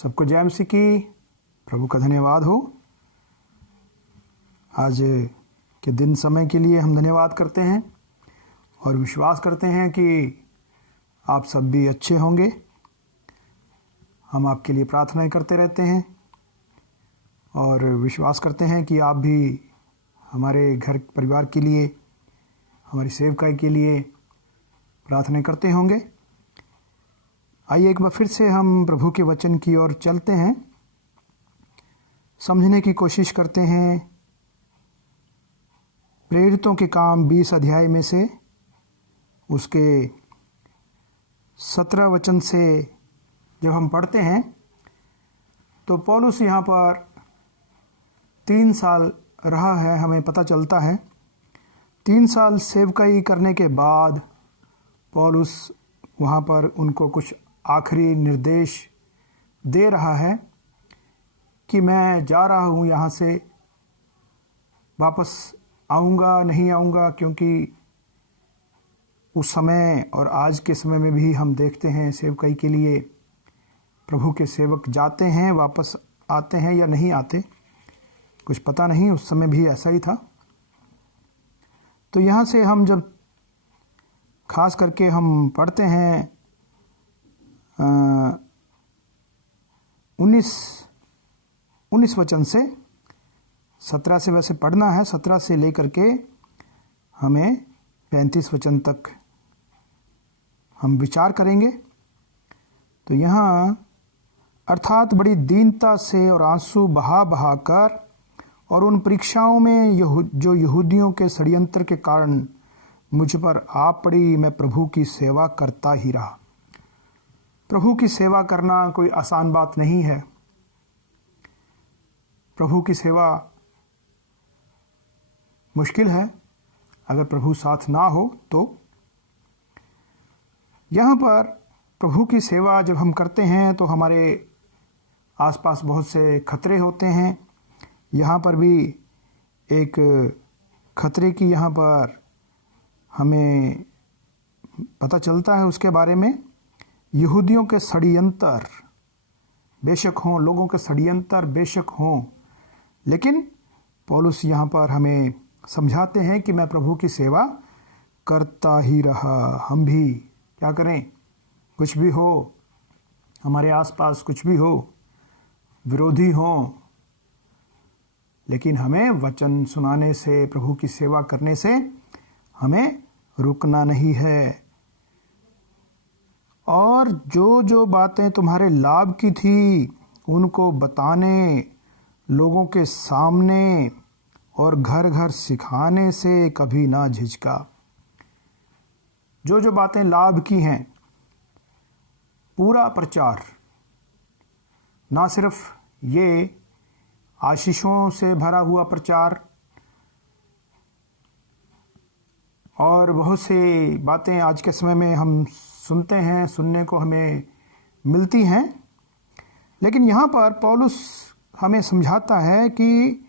सबको जय मसीह की। प्रभु का धन्यवाद हो। आज के दिन समय के लिए हम धन्यवाद करते हैं और विश्वास करते हैं कि आप सब भी अच्छे होंगे। हम आपके लिए प्रार्थनाएं करते रहते हैं और विश्वास करते हैं कि आप भी हमारे घर परिवार के लिए, हमारी सेवकाई के लिए प्रार्थनाएं करते होंगे। आइए एक बार फिर से हम प्रभु के वचन की ओर चलते हैं, समझने की कोशिश करते हैं प्रेरितों के काम 20 अध्याय में से उसके 17 वचन से जब हम पढ़ते हैं तो पौलुस यहाँ पर 3 साल रहा है। हमें पता चलता है 3 साल सेवकाई करने के बाद पौलुस वहाँ पर उनको कुछ आखिरी निर्देश दे रहा है कि मैं जा रहा हूँ यहाँ से, वापस आऊँगा नहीं आऊँगा, क्योंकि उस समय और आज के समय में भी हम देखते हैं सेवकाई के लिए प्रभु के सेवक जाते हैं, वापस आते हैं या नहीं आते, कुछ पता नहीं। उस समय भी ऐसा ही था। तो यहाँ से हम जब खास करके हम पढ़ते हैं 19 वचन से, 17 से वैसे पढ़ना है, 17 से लेकर के हमें 35 वचन तक हम विचार करेंगे। तो यहाँ अर्थात बड़ी दीनता से और आंसू बहा बहा कर और उन परीक्षाओं में जो यहूदियों के षड्यंत्र के कारण मुझ पर आ पड़ी, मैं प्रभु की सेवा करता ही रहा। प्रभु की सेवा करना कोई आसान बात नहीं है। प्रभु की सेवा मुश्किल है अगर प्रभु साथ ना हो तो। यहाँ पर प्रभु की सेवा जब हम करते हैं तो हमारे आसपास बहुत से खतरे होते हैं। यहाँ पर भी एक खतरे की यहाँ पर हमें पता चलता है उसके बारे में। यहूदियों के षड्यंत्र बेशक हों, लोगों के षड्यंत्र बेशक हों, लेकिन पौलुस यहाँ पर हमें समझाते हैं कि मैं प्रभु की सेवा करता ही रहा। हम भी क्या करें, कुछ भी हो, हमारे आसपास कुछ भी हो, विरोधी हों, लेकिन हमें वचन सुनाने से, प्रभु की सेवा करने से हमें रुकना नहीं है। और जो बातें तुम्हारे लाभ की थी उनको बताने, लोगों के सामने और घर घर सिखाने से कभी ना झिझका। जो बातें लाभ की हैं, पूरा प्रचार, ना सिर्फ ये आशीषों से भरा हुआ प्रचार और बहुत सी बातें आज के समय में हम सुनते हैं, सुनने को हमें मिलती हैं, लेकिन यहाँ पर पौलुस हमें समझाता है कि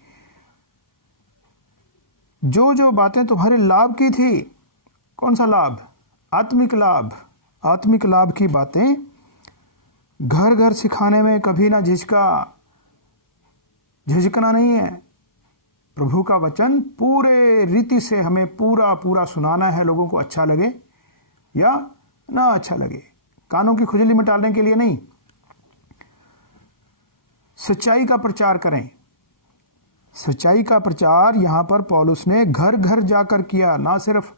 जो बातें तुम्हारे लाभ की थी, कौन सा लाभ? आत्मिक लाभ। आत्मिक लाभ की बातें घर घर सिखाने में कभी ना झिझकना नहीं है। प्रभु का वचन पूरे रीति से हमें पूरा सुनाना है, लोगों को अच्छा लगे या ना अच्छा लगे, कानों की खुजली में डालने के लिए नहीं। सच्चाई का प्रचार करें। सच्चाई का प्रचार यहाँ पर पौलुस ने घर घर जाकर किया। ना सिर्फ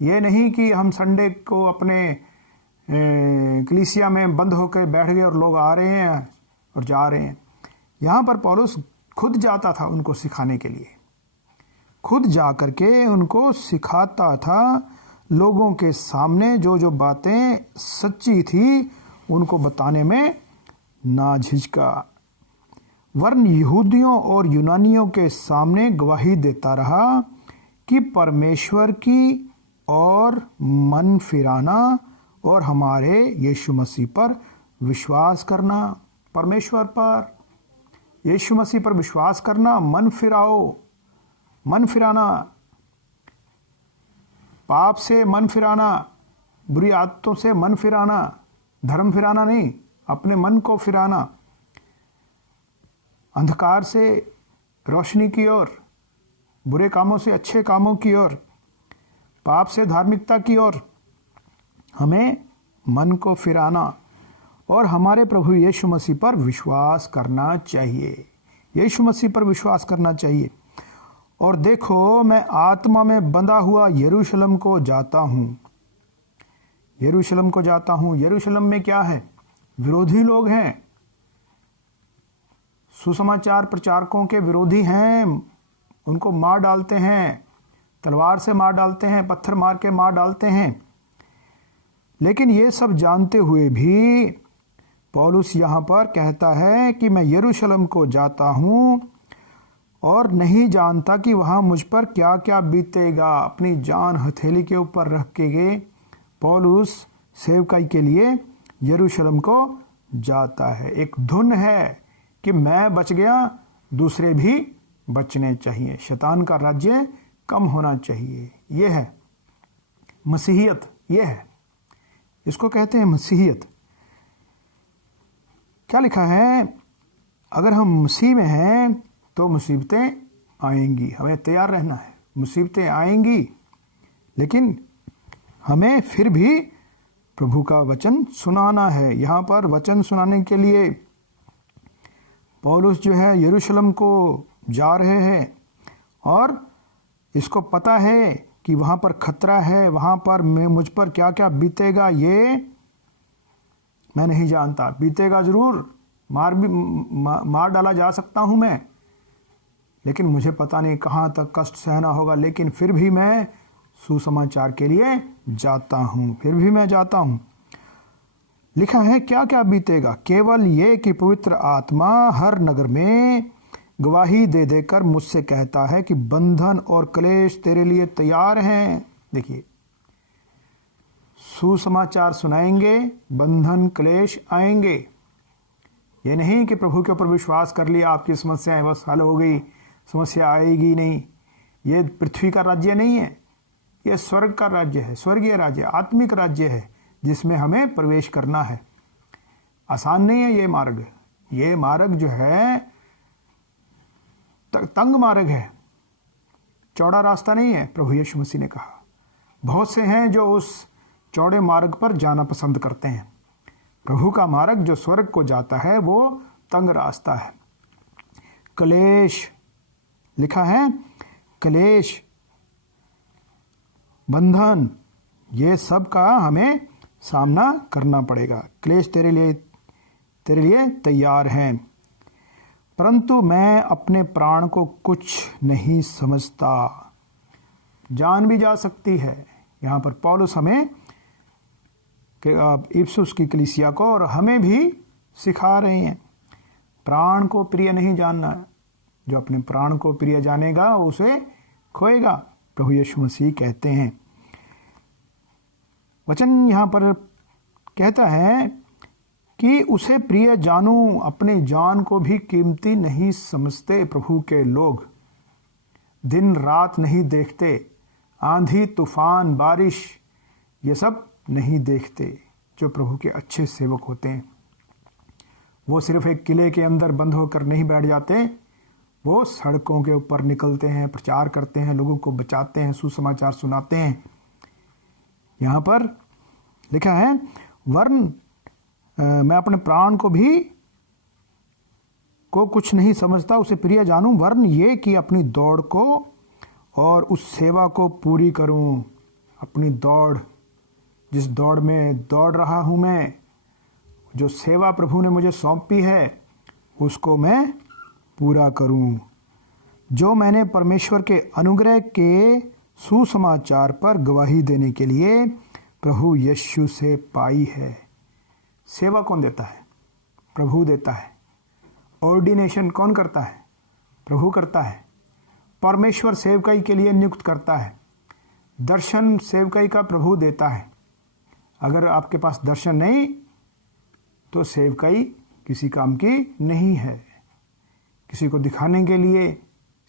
ये नहीं कि हम संडे को अपने कलीसिया में बंद होकर बैठ गए और लोग आ रहे हैं और जा रहे हैं। यहाँ पर पौलुस खुद जाता था उनको सिखाने के लिए, खुद जा कर के उनको सिखाता था। लोगों के सामने जो बातें सच्ची थी उनको बताने में ना झिझका, वरन यहूदियों और यूनानियों के सामने गवाही देता रहा कि परमेश्वर की और मन फिराना और हमारे यीशु मसीह पर विश्वास करना। परमेश्वर पर, यीशु मसीह पर विश्वास करना, मन फिराओ। मन फिराना, पाप से मन फिराना, बुरी आदतों से मन फिराना, धर्म फिराना नहीं, अपने मन को फिराना, अंधकार से रोशनी की ओर, बुरे कामों से अच्छे कामों की ओर, पाप से धार्मिकता की ओर हमें मन को फिराना और हमारे प्रभु यीशु मसीह पर विश्वास करना चाहिए। यीशु मसीह पर विश्वास करना चाहिए। और देखो, मैं आत्मा में बंधा हुआ यरूशलेम को जाता हूँ। यरूशलेम को जाता हूँ। यरूशलेम में क्या है? विरोधी लोग हैं, सुसमाचार प्रचारकों के विरोधी हैं, उनको मार डालते हैं, तलवार से मार डालते हैं, पत्थर मार के मार डालते हैं। लेकिन ये सब जानते हुए भी पौलुस यहाँ पर कहता है कि मैं यरूशलेम को जाता हूँ और नहीं जानता कि वहाँ मुझ पर क्या क्या बीतेगा। अपनी जान हथेली के ऊपर रख के गए पौलुस सेवकाई के लिए यरूशलेम को जाता है। एक धुन है कि मैं बच गया, दूसरे भी बचने चाहिए, शैतान का राज्य कम होना चाहिए। यह है मसीहियत, यह है, इसको कहते हैं मसीहियत। क्या लिखा है? अगर हम मसीह में हैं तो मुसीबतें आएंगी, हमें तैयार रहना है। मुसीबतें आएंगी, लेकिन हमें फिर भी प्रभु का वचन सुनाना है। यहाँ पर वचन सुनाने के लिए पौलुस जो है यरूशलेम को जा रहे हैं और इसको पता है कि वहाँ पर खतरा है, वहाँ पर मुझ पर क्या क्या बीतेगा ये मैं नहीं जानता। बीतेगा जरूर, मार डाला जा सकता हूँ मैं, लेकिन मुझे पता नहीं कहाँ तक कष्ट सहना होगा। लेकिन फिर भी मैं सुसमाचार के लिए जाता हूँ, फिर भी मैं जाता हूँ। लिखा है क्या क्या बीतेगा? केवल ये कि पवित्र आत्मा हर नगर में गवाही दे देकर मुझसे कहता है कि बंधन और क्लेश तेरे लिए तैयार हैं। देखिए, सुसमाचार सुनाएंगे, बंधन क्लेश आएंगे। ये नहीं कि प्रभु के ऊपर विश्वास कर लिया, आपकी समस्याएं बस हल हो गई, समस्या आएगी नहीं। ये पृथ्वी का राज्य नहीं है, ये स्वर्ग का राज्य है, स्वर्गीय राज्य, आत्मिक राज्य है, जिसमें हमें प्रवेश करना है। आसान नहीं है ये मार्ग। ये मार्ग जो है तंग मार्ग है, चौड़ा रास्ता नहीं है। प्रभु यीशु मसीह ने कहा, बहुत से हैं जो उस चौड़े मार्ग पर जाना पसंद करते हैं। प्रभु का मार्ग जो स्वर्ग को जाता है वो तंग रास्ता है। क्लेश लिखा है, क्लेश, बंधन, ये सब का हमें सामना करना पड़ेगा। क्लेश तेरे लिए तैयार हैं, परंतु मैं अपने प्राण को कुछ नहीं समझता। जान भी जा सकती है। यहाँ पर पौलुस हमें इफिसुस की कलीसिया को और हमें भी सिखा रहे हैं, प्राण को प्रिय नहीं जानना। जो अपने प्राण को प्रिय जानेगा उसे खोएगा, प्रभु यीशु मसीह कहते हैं। वचन यहाँ पर कहता है कि उसे प्रिय जानूं, अपने जान को भी कीमती नहीं समझते। प्रभु के लोग दिन रात नहीं देखते, आंधी तूफान बारिश ये सब नहीं देखते। जो प्रभु के अच्छे सेवक होते हैं वो सिर्फ एक किले के अंदर बंद होकर नहीं बैठ जाते, वो सड़कों के ऊपर निकलते हैं, प्रचार करते हैं, लोगों को बचाते हैं, सुसमाचार सुनाते हैं। यहाँ पर लिखा है, वरन मैं अपने प्राण को कुछ नहीं समझता, उसे प्रिय जानूं, वरन ये कि अपनी दौड़ को और उस सेवा को पूरी करूं। अपनी दौड़, जिस दौड़ में दौड़ रहा हूं मैं, जो सेवा प्रभु ने मुझे सौंपी है, उसको मैं पूरा करूं, जो मैंने परमेश्वर के अनुग्रह के सुसमाचार पर गवाही देने के लिए प्रभु यीशु से पाई है। सेवा कौन देता है? प्रभु देता है। ऑर्डिनेशन कौन करता है? प्रभु करता है। परमेश्वर सेवकाई के लिए नियुक्त करता है। दर्शन सेवकाई का प्रभु देता है। अगर आपके पास दर्शन नहीं तो सेवकाई किसी काम की नहीं है। किसी को दिखाने के लिए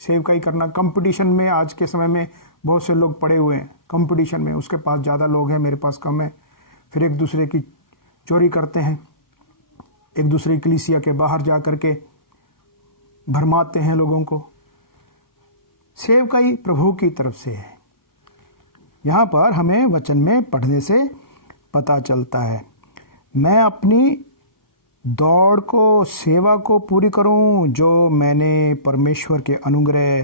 सेवकाई करना, कंपटीशन में, आज के समय में बहुत से लोग पड़े हुए हैं कंपटीशन में, उसके पास ज़्यादा लोग हैं, मेरे पास कम है, फिर एक दूसरे की चोरी करते हैं, एक दूसरे की कलीसिया के बाहर जा करके भरमाते हैं लोगों को। सेवकाई प्रभु की तरफ से है। यहाँ पर हमें वचन में पढ़ने से पता चलता है, मैं अपनी दौड़ को, सेवा को पूरी करूं जो मैंने परमेश्वर के अनुग्रह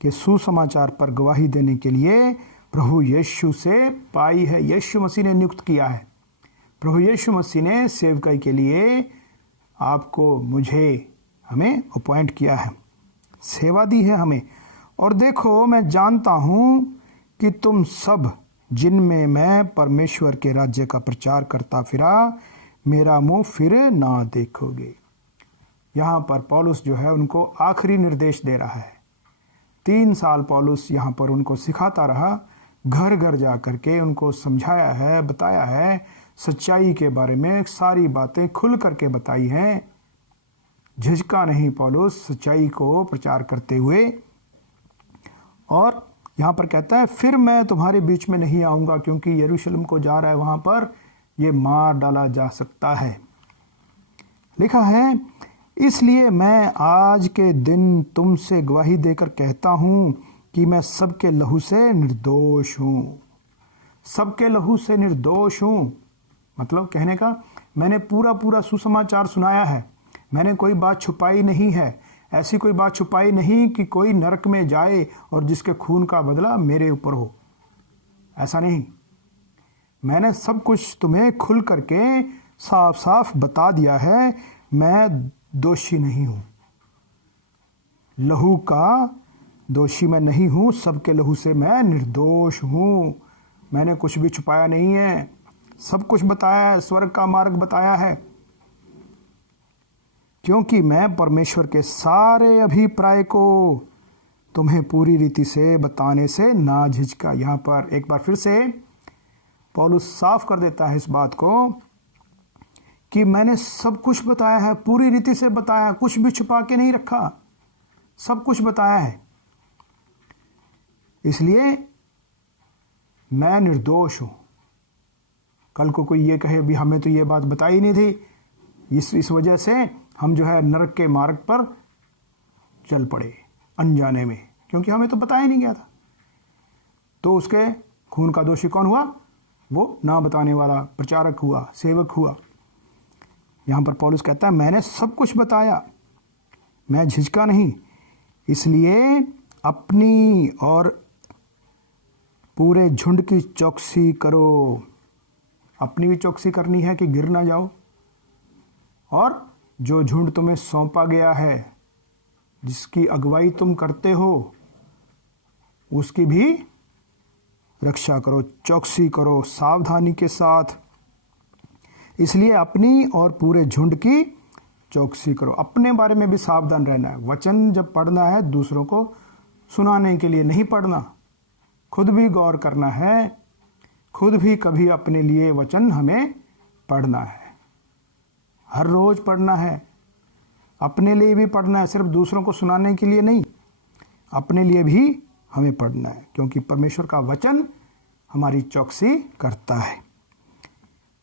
के सुसमाचार पर गवाही देने के लिए प्रभु यीशु से पाई है। यीशु मसीह ने नियुक्त किया है। प्रभु यीशु मसीह ने सेवकाई के लिए आपको, मुझे, हमें अपॉइंट किया है, सेवा दी है हमें। और देखो, मैं जानता हूं कि तुम सब जिनमें मैं परमेश्वर के राज्य का प्रचार करता फिरा, मेरा मुंह फिर ना देखोगे। यहाँ पर पौलुस जो है उनको आखिरी निर्देश दे रहा है। 3 साल पौलुस यहाँ पर उनको सिखाता रहा, घर घर जा करके उनको समझाया है, बताया है, सच्चाई के बारे में सारी बातें खुल करके बताई हैं। झिझका नहीं पौलुस सच्चाई को प्रचार करते हुए। और यहाँ पर कहता है, फिर मैं तुम्हारे बीच में नहीं आऊँगा, क्योंकि यरूशलेम को जा रहा है, वहाँ पर ये मार डाला जा सकता है। लिखा है, इसलिए मैं आज के दिन तुमसे गवाही देकर कहता हूँ कि मैं सबके लहू से निर्दोष हूँ। सबके लहू से निर्दोष हूँ मतलब कहने का, मैंने पूरा पूरा सुसमाचार सुनाया है। मैंने कोई बात छुपाई नहीं है। ऐसी कोई बात छुपाई नहीं कि कोई नरक में जाए और जिसके खून का बदला मेरे ऊपर हो। ऐसा नहीं। मैंने सब कुछ तुम्हें खुल करके साफ साफ बता दिया है। मैं दोषी नहीं हूं, लहू का दोषी मैं नहीं हूं। सबके लहू से मैं निर्दोष हूं। मैंने कुछ भी छुपाया नहीं है, सब कुछ बताया है, स्वर्ग का मार्ग बताया है। क्योंकि मैं परमेश्वर के सारे अभिप्राय को तुम्हें पूरी रीति से बताने से ना झिझका। यहाँ पर एक बार फिर से पौलुस साफ कर देता है इस बात को कि मैंने सब कुछ बताया है, पूरी रीति से बताया, कुछ भी छुपा के नहीं रखा, सब कुछ बताया है। इसलिए मैं निर्दोष हूं। कल को कोई ये कहे भी हमें तो ये बात बताई नहीं थी, इस वजह से हम जो है नरक के मार्ग पर चल पड़े अनजाने में, क्योंकि हमें तो बताया नहीं गया था। तो उसके खून का दोषी कौन हुआ? वो ना बताने वाला प्रचारक हुआ, सेवक हुआ। यहाँ पर पौलुस कहता है, मैंने सब कुछ बताया, मैं झिझका नहीं। इसलिए अपनी और पूरे झुंड की चौकसी करो। अपनी भी चौकसी करनी है कि गिर ना जाओ, और जो झुंड तुम्हें सौंपा गया है, जिसकी अगुवाई तुम करते हो, उसकी भी रक्षा करो, चौकसी करो सावधानी के साथ। इसलिए अपनी और पूरे झुंड की चौकसी करो। अपने बारे में भी सावधान रहना है। वचन जब पढ़ना है दूसरों को सुनाने के लिए नहीं पढ़ना, खुद भी गौर करना है, खुद भी कभी अपने लिए वचन हमें पढ़ना है। हर रोज पढ़ना है, अपने लिए भी पढ़ना है, सिर्फ दूसरों को सुनाने के लिए नहीं, अपने लिए भी हमें पढ़ना है, क्योंकि परमेश्वर का वचन हमारी चौकसी करता है।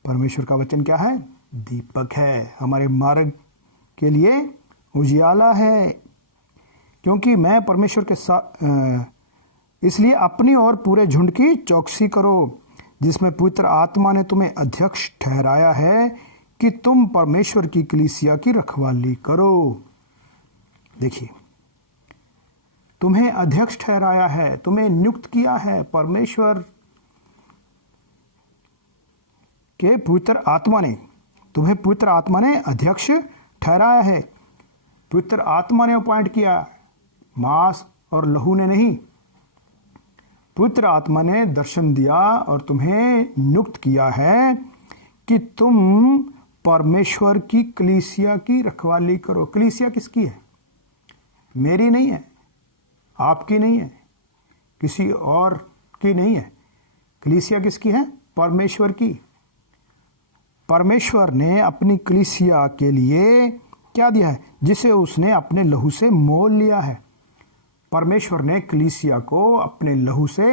परमेश्वर का वचन क्या है? दीपक है, हमारे मार्ग के लिए उजियाला है। क्योंकि मैं परमेश्वर के साथ, इसलिए अपनी और पूरे झुंड की चौकसी करो, जिसमें पवित्र आत्मा ने तुम्हें अध्यक्ष ठहराया है कि तुम परमेश्वर की कलीसिया की रखवाली करो। देखिए, तुम्हें अध्यक्ष ठहराया है, तुम्हें नियुक्त किया है परमेश्वर के पवित्र आत्मा ने, तुम्हें पवित्र आत्मा ने अध्यक्ष ठहराया है। पवित्र आत्मा ने अपॉइंट किया, मांस और लहू ने नहीं। पवित्र आत्मा ने दर्शन दिया और तुम्हें नियुक्त किया है कि तुम परमेश्वर की कलीसिया की रखवाली करो। कलीसिया किसकी है? मेरी नहीं है, आपकी नहीं है, किसी और की नहीं है। कलीसिया किसकी है? परमेश्वर की। परमेश्वर ने अपनी कलीसिया के लिए क्या दिया है? जिसे उसने अपने लहू से मोल लिया है। परमेश्वर ने कलीसिया को अपने लहू से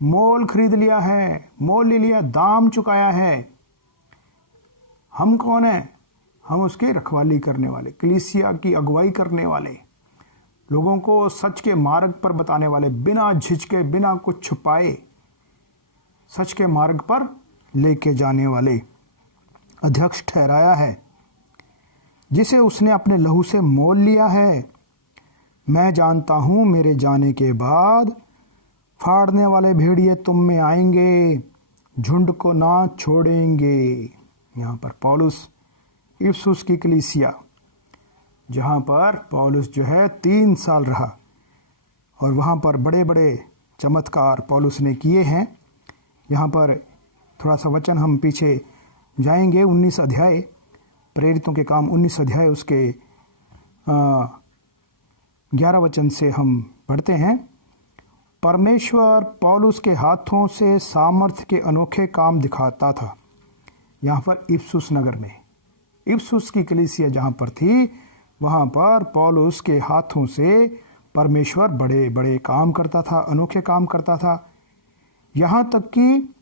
मोल खरीद लिया है, मोल ले लिया, दाम चुकाया है। हम कौन है? हम उसके रखवाली करने वाले, कलीसिया की अगुवाई करने वाले, लोगों को सच के मार्ग पर बताने वाले, बिना झिझके, बिना कुछ छुपाए सच के मार्ग पर लेके जाने वाले अध्यक्ष ठहराया है, जिसे उसने अपने लहू से मोल लिया है। मैं जानता हूं मेरे जाने के बाद फाड़ने वाले भेड़िए तुम में आएंगे, झुंड को ना छोड़ेंगे। यहाँ पर पौलुस इफिसुस की कलीसिया, जहाँ पर पौलुस जो है 3 साल रहा और वहाँ पर बड़े बड़े चमत्कार पौलुस ने किए हैं। यहाँ पर थोड़ा सा वचन हम पीछे जाएंगे, 19 अध्याय, प्रेरितों के काम 19 अध्याय उसके 11 वचन से हम पढ़ते हैं। परमेश्वर पौलुस के हाथों से सामर्थ्य के अनोखे काम दिखाता था। यहाँ पर इफिसुस नगर में, इफिसुस की कलीसिया जहाँ पर थी, वहाँ पर पौलुस के हाथों से परमेश्वर बड़े बड़े काम करता था, अनोखे काम करता था। यहाँ तक कि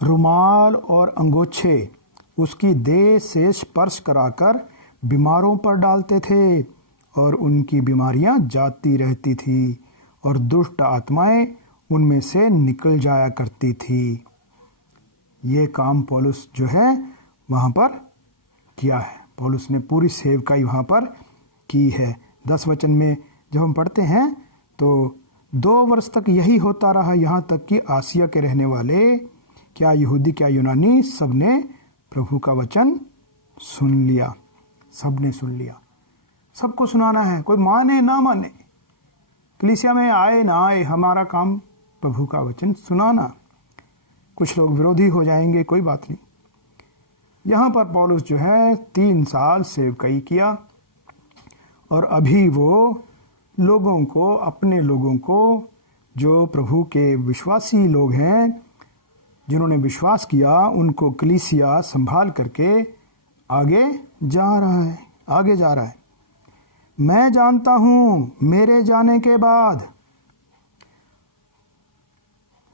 रुमाल और अंगोछे उसकी देह से स्पर्श कराकर बीमारों पर डालते थे और उनकी बीमारियां जाती रहती थी और दुष्ट आत्माएं उनमें से निकल जाया करती थी। ये काम पौलुस जो है वहाँ पर किया है। पौलुस ने पूरी सेवकाई वहाँ पर की है। 10 वचन में जब हम पढ़ते हैं तो 2 वर्ष तक यही होता रहा, यहाँ तक कि आसिया के रहने वाले, क्या यहूदी क्या यूनानी, सबने प्रभु का वचन सुन लिया। सबने सुन लिया। सबको सुनाना है, कोई माने ना माने, कलीसिया में आए ना आए, हमारा काम प्रभु का वचन सुनाना। कुछ लोग विरोधी हो जाएंगे, कोई बात नहीं। यहाँ पर पौलुस जो है 3 साल सेवकाई किया और अभी वो लोगों को, अपने लोगों को, जो प्रभु के विश्वासी लोग हैं, जिन्होंने विश्वास किया, उनको कलीसिया संभाल करके आगे जा रहा है, आगे जा रहा है। मैं जानता हूं मेरे जाने के बाद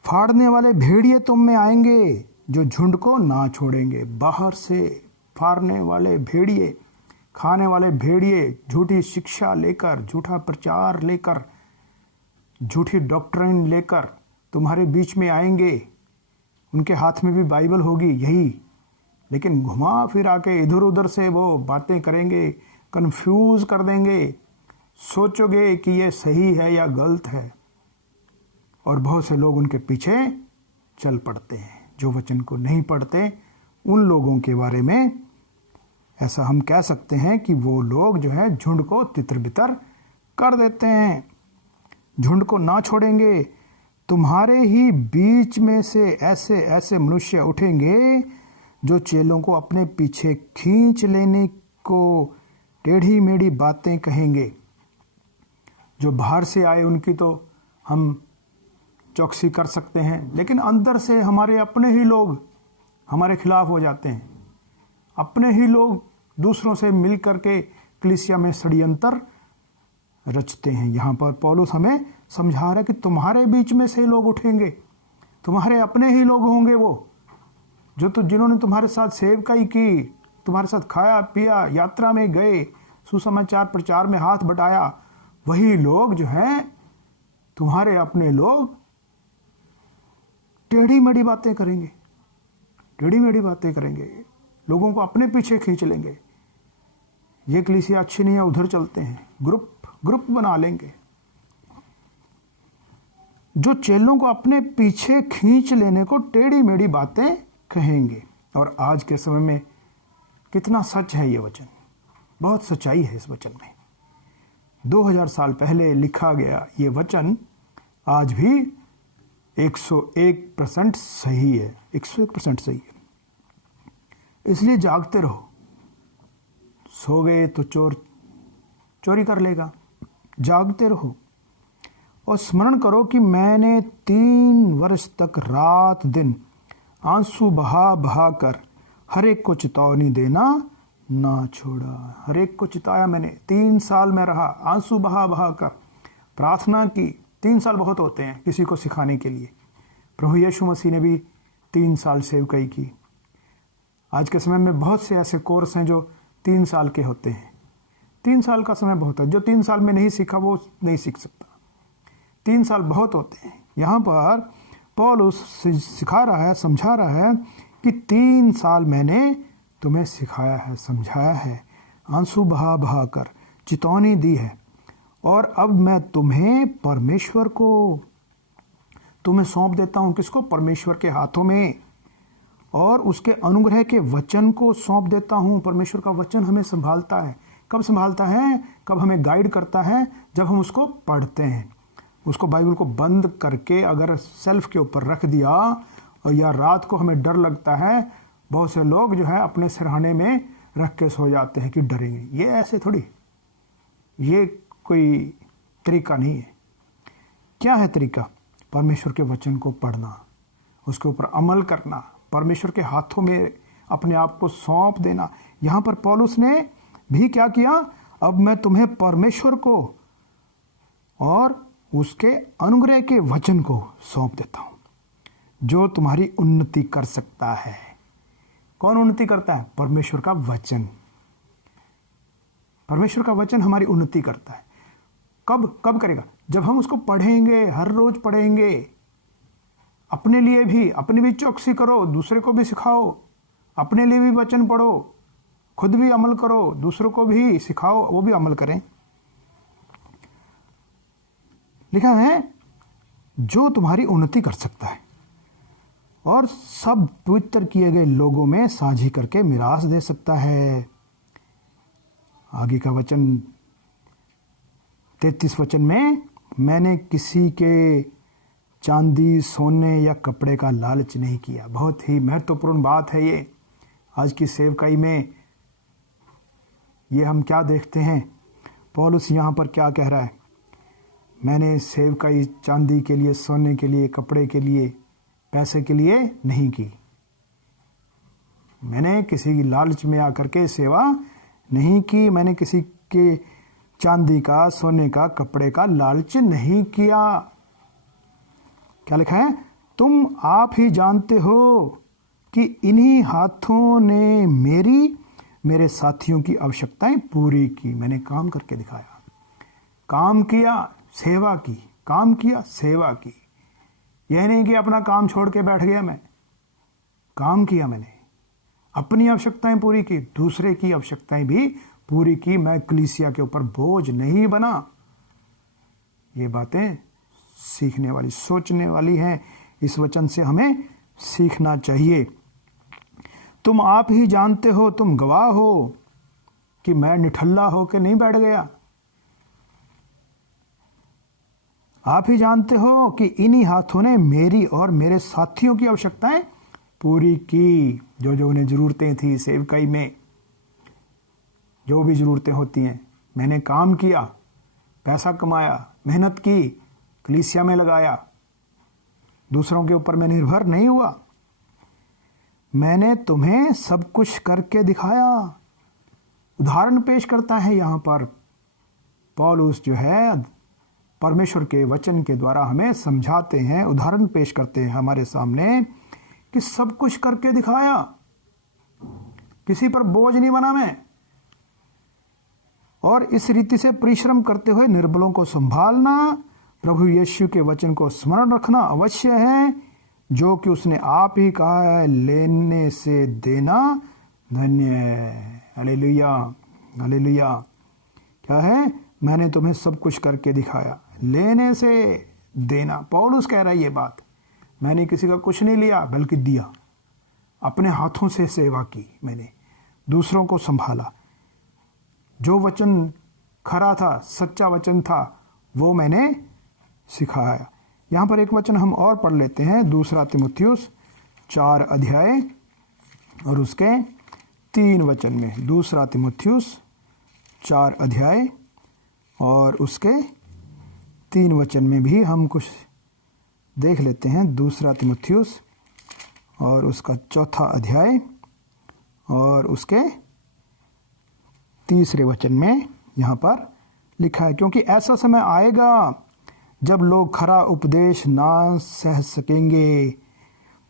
फाड़ने वाले भेड़िए तुम में आएंगे, जो झुंड को ना छोड़ेंगे। बाहर से फाड़ने वाले भेड़िए, खाने वाले भेड़िए, झूठी शिक्षा लेकर, झूठा प्रचार लेकर, झूठी डॉक्ट्रिन लेकर तुम्हारे बीच में आएंगे। उनके हाथ में भी बाइबल होगी यही, लेकिन घुमा फिरा के इधर उधर से वो बातें करेंगे, कंफ्यूज कर देंगे, सोचोगे कि ये सही है या गलत है, और बहुत से लोग उनके पीछे चल पड़ते हैं। जो वचन को नहीं पढ़ते, उन लोगों के बारे में ऐसा हम कह सकते हैं कि वो लोग जो है झुंड को तितर बितर कर देते हैं। झुंड को ना छोड़ेंगे। तुम्हारे ही बीच में से ऐसे ऐसे मनुष्य उठेंगे जो चेलों को अपने पीछे खींच लेने को टेढ़ी मेढ़ी बातें कहेंगे। जो बाहर से आए उनकी तो हम चौकसी कर सकते हैं, लेकिन अंदर से हमारे अपने ही लोग हमारे खिलाफ हो जाते हैं। अपने ही लोग दूसरों से मिल करके कलीसिया में षड्यंत्र रचते हैं। यहाँ पर पौलुस हमें समझा रहा है कि तुम्हारे बीच में से लोग उठेंगे, तुम्हारे अपने ही लोग होंगे, वो जो जिन्होंने तुम्हारे साथ सेवकाई की, तुम्हारे साथ खाया पिया, यात्रा में गए, सुसमाचार प्रचार में हाथ बटाया, वही लोग जो हैं तुम्हारे अपने लोग टेढ़ी मेढ़ी बातें करेंगे, टेढ़ी मेढ़ी बातें करेंगे, लोगों को अपने पीछे खींच लेंगे। ये कलीसिया अच्छी नहीं है, उधर चलते हैं, ग्रुप बना लेंगे। जो चेलों को अपने पीछे खींच लेने को टेढ़ी मेढ़ी बातें कहेंगे। और आज के समय में कितना सच है ये वचन, बहुत सच्चाई है इस वचन में। 2000 साल पहले लिखा गया ये वचन आज भी 101% सही है, 101% सही है। इसलिए जागते रहो। सो गए तो चोर चोरी कर लेगा। जागते रहो और स्मरण करो कि मैंने 3 वर्ष तक रात दिन आंसू बहा बहा कर हर एक को चेतावनी देना ना छोड़ा। हर एक को चिताया मैंने। 3 साल में रहा, आंसू बहा बहा कर प्रार्थना की। 3 साल बहुत होते हैं किसी को सिखाने के लिए। प्रभु यीशु मसीह ने भी 3 साल सेवकाई की। आज के समय में बहुत से ऐसे कोर्स हैं जो 3 साल के होते हैं। 3 साल का समय बहुत है। जो 3 साल में नहीं सीखा वो नहीं सीख सकता। 3 साल बहुत होते हैं। यहाँ पर पौलुस सिखा रहा है, समझा रहा है कि 3 साल मैंने तुम्हें सिखाया है, समझाया है, आंसू बहा बहा कर चेतावनी दी है, और अब मैं तुम्हें परमेश्वर को तुम्हें सौंप देता हूँ। किसको? परमेश्वर के हाथों में, और उसके अनुग्रह के वचन को सौंप देता हूँ। परमेश्वर का वचन हमें संभालता है। कब संभालता है? कब हमें गाइड करता है? जब हम उसको पढ़ते हैं। उसको, बाइबल को बंद करके अगर सेल्फ के ऊपर रख दिया, और या रात को हमें डर लगता है, बहुत से लोग जो है अपने सिरहाने में रख के सो जाते हैं कि डरेंगे। ये ऐसे थोड़ी, ये कोई तरीका नहीं है। क्या है तरीका? परमेश्वर के वचन को पढ़ना, उसके ऊपर अमल करना, परमेश्वर के हाथों में अपने आप को सौंप देना। यहाँ पर पौलुस ने भी क्या किया? अब मैं तुम्हें परमेश्वर को और उसके अनुग्रह के वचन को सौंप देता हूँ, जो तुम्हारी उन्नति कर सकता है। कौन उन्नति करता है? परमेश्वर का वचन। परमेश्वर का वचन हमारी उन्नति करता है। कब करेगा? जब हम उसको पढ़ेंगे, हर रोज पढ़ेंगे। अपने लिए भी, अपनी भी चौकसी करो, दूसरे को भी सिखाओ। अपने लिए भी वचन पढ़ो, खुद भी अमल करो, दूसरों को भी सिखाओ, वो भी अमल करें। लिखा है जो तुम्हारी उन्नति कर सकता है और सब पवित्र किए गए लोगों में साझी करके मिरास दे सकता है। आगे का वचन 33 वचन में, मैंने किसी के चांदी, सोने या कपड़े का लालच नहीं किया। बहुत ही महत्वपूर्ण बात है ये। आज की सेवकाई में ये हम क्या देखते हैं? पौलुस यहाँ पर क्या कह रहा है? मैंने सेवकाई चांदी के लिए, सोने के लिए, कपड़े के लिए, पैसे के लिए नहीं की। मैंने किसी की लालच में आकर के सेवा नहीं की। मैंने किसी के चांदी का, सोने का, कपड़े का लालच नहीं किया। क्या लिखा है? तुम आप ही जानते हो कि इन्हीं हाथों ने मेरे साथियों की आवश्यकताएं पूरी की। मैंने काम करके दिखाया, काम किया, सेवा की, काम किया, सेवा की। यह नहीं कि अपना काम छोड़ के बैठ गया। मैं काम किया, मैंने अपनी आवश्यकताएं पूरी की, दूसरे की आवश्यकताएं भी पूरी की। मैं कलीसिया के ऊपर बोझ नहीं बना। ये बातें सीखने वाली, सोचने वाली हैं। इस वचन से हमें सीखना चाहिए। तुम आप ही जानते हो, तुम गवाह हो कि मैं निठल्ला होकर नहीं बैठ गया। आप ही जानते हो कि इन्हीं हाथों ने मेरी और मेरे साथियों की आवश्यकताएं पूरी की। जो उन्हें जरूरतें थी सेवकाई में, जो भी जरूरतें होती हैं, मैंने काम किया, पैसा कमाया, मेहनत की, कलीसिया में लगाया। दूसरों के ऊपर मैं निर्भर नहीं हुआ। मैंने तुम्हें सब कुछ करके दिखाया। उदाहरण पेश करता है यहाँ पर पौलुस, जो है परमेश्वर के वचन के द्वारा हमें समझाते हैं, उदाहरण पेश करते हैं हमारे सामने कि सब कुछ करके दिखाया। किसी पर बोझ नहीं बना मैं। और इस रीति से परिश्रम करते हुए निर्बलों को संभालना, प्रभु यीशु के वचन को स्मरण रखना अवश्य है, जो कि उसने आप ही कहा है, लेने से देना धन्य है। Hallelujah, hallelujah. क्या है? मैंने तुम्हें सब कुछ करके दिखाया, लेने से देना। पौलुस कह रहा है ये बात, मैंने किसी का कुछ नहीं लिया बल्कि दिया। अपने हाथों से सेवा की, मैंने दूसरों को संभाला। जो वचन खरा था, सच्चा वचन था, वो मैंने सिखाया। यहाँ पर एक वचन हम और पढ़ लेते हैं, 2 तीमुथियुस 4 अध्याय और उसके 3 वचन में। 2 तीमुथियुस 4 अध्याय और उसके 3 वचन में भी हम कुछ देख लेते हैं। 2 तीमुथियुस और उसका 4 अध्याय और उसके 3 वचन में यहाँ पर लिखा है, क्योंकि ऐसा समय आएगा जब लोग खरा उपदेश ना सह सकेंगे,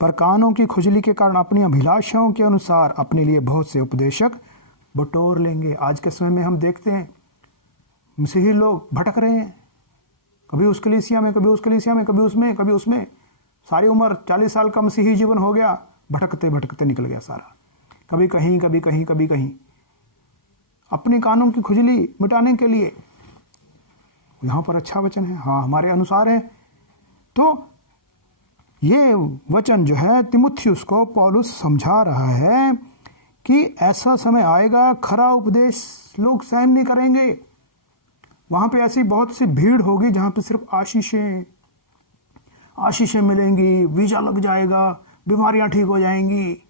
पर कानों की खुजली के कारण अपनी अभिलाषाओं के अनुसार अपने लिए बहुत से उपदेशक बटोर लेंगे। आज के समय में हम देखते हैं मसीही लोग भटक रहे हैं, कभी उस कलीसिया में, कभी उस कलीसिया में, कभी उसमें, कभी उसमें। सारी उम्र 40 साल का मसीही जीवन हो गया, भटकते भटकते निकल गया सारा। कभी कहीं, कभी कहीं, कभी कहीं, अपने कानों की खुजली मिटाने के लिए। यहाँ पर अच्छा वचन है, हाँ हमारे अनुसार है। तो ये वचन जो है तीमुथियुस को पौलुस समझा रहा है कि ऐसा समय आएगा, खरा उपदेश लोग सहन नहीं करेंगे। वहां पे ऐसी बहुत सी भीड़ होगी जहां पे सिर्फ आशीषें मिलेंगी, वीजा लग जाएगा, बीमारियां ठीक हो जाएंगी,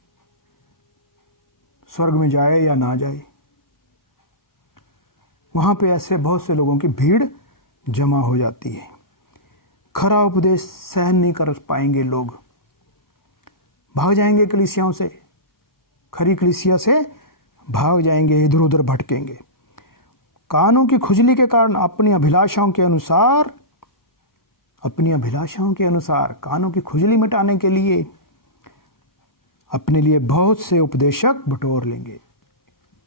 स्वर्ग में जाए या ना जाए। वहां पे ऐसे बहुत से लोगों की भीड़ जमा हो जाती है। खरा उपदेश सहन नहीं कर पाएंगे लोग, भाग जाएंगे कलीसियाओं से, खरी कलीसिया से भाग जाएंगे, इधर उधर भटकेंगे। कानों की खुजली के कारण अपनी अभिलाषाओं के अनुसार कानों की खुजली मिटाने के लिए अपने लिए बहुत से उपदेशक बटोर लेंगे।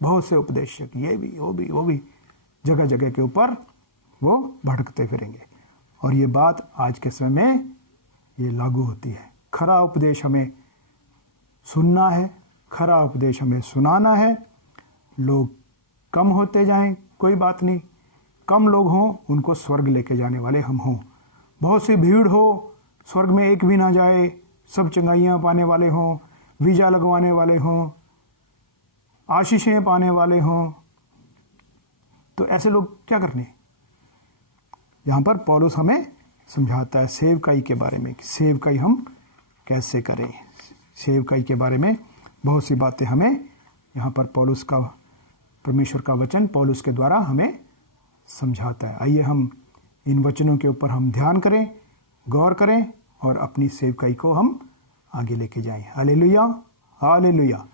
बहुत से उपदेशक, ये भी वो भी जगह जगह के ऊपर वो भटकते फिरेंगे। और ये बात आज के समय में ये लागू होती है। खरा उपदेश हमें सुनना है, खरा उपदेश हमें सुनाना है। लोग कम होते जाएं, कोई बात नहीं, कम लोग हों, उनको स्वर्ग लेके जाने वाले हम हों। बहुत सी भीड़ हो, स्वर्ग में एक भी ना जाए, सब चंगाइयाँ पाने वाले हों, वीजा लगवाने वाले हों, आशीषें पाने वाले हों, तो ऐसे लोग क्या करने। यहाँ पर पौलुस हमें समझाता है सेवकाई के बारे में कि सेवकाई हम कैसे करें। सेवकाई के बारे में बहुत सी बातें हमें यहाँ पर पौलुस का, परमेश्वर का वचन पौलुस के द्वारा हमें समझाता है। आइए हम इन वचनों के ऊपर हम ध्यान करें, गौर करें और अपनी सेवकाई को हम आगे लेके जाएं। Hallelujah, hallelujah.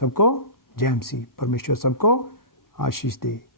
सबको जय मसीह। परमेश्वर सबको आशीष दे।